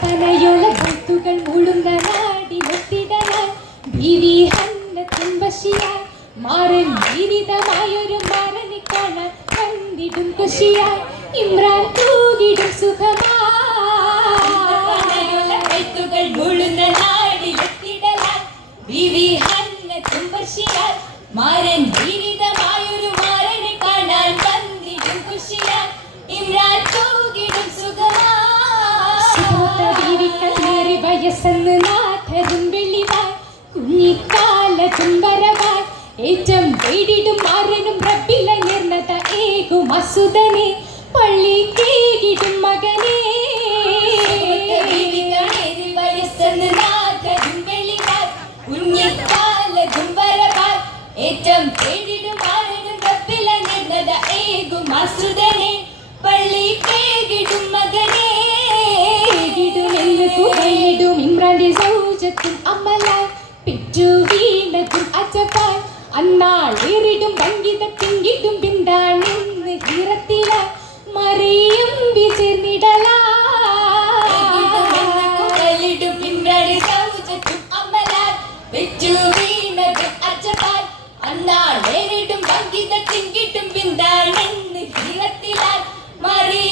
പനയുള്ള ബുത്തുകൾ മുഴുന്ന നാടിലെത്തിടലാൽ ബീവി ഹന്നത്തിൻ ബശിയായി മാറൻ ജീവിതമായൊരു മരനെ കാണാൻ വന്നിടും ഖുഷിയായി ഇമ്രാൻ തൂകിടും സുഖമായുള്ള ബുത്തുകൾ മുഴുന്ന നാടിലെത്തിടലാൽ ബീവി ഹന്നത്തിൻ ബശിയായി മാറൻ ജീവിതമായൊരു മരനെ കാണാൻ വന്നിടും ഖുഷിയായി ഇമ്രാൻ തൂകിടും സുഖമാ വയസ്സെന്ന് നാഥരും വെള്ളിവായി കുഞ്ഞിക്കാലത്തും വരവായി ഏറ്റം പേടിടും മാറനും റബ്ബില നിർണത ഏകും അസുതനെ പള്ളി കേകിടും മകനെ വയസ്സെന്ന് നാഥരും വെള്ളിവായി കുഞ്ഞിക്കാലത്തും വരവായി ഏറ്റം പേടിടും മാറനും റബ്ബില നിർണത ഏകും അസുതനെ പള്ളി കേകിടും മകനെ പുകയിടും ഇമ്രാന്റെ സൗജത്തും അമ്മലായി പിറ്റു വീണതും അജപായി അന്നാളേറിടും ഭംഗിത പിങ്കിടും ബിന്ദാണെന്ന് ഹീറത്തിലായി മറിയും വിചിർന്നിടലായിടും ഇമ്രാന്റെ സൗജത്തും അമ്മലായി പിറ്റു വീണതും അജപായി അന്നാളേറിടും ഭംഗിത പിങ്കിടും ബിന്ദാണെന്ന് ഹീറത്തിലായി മറി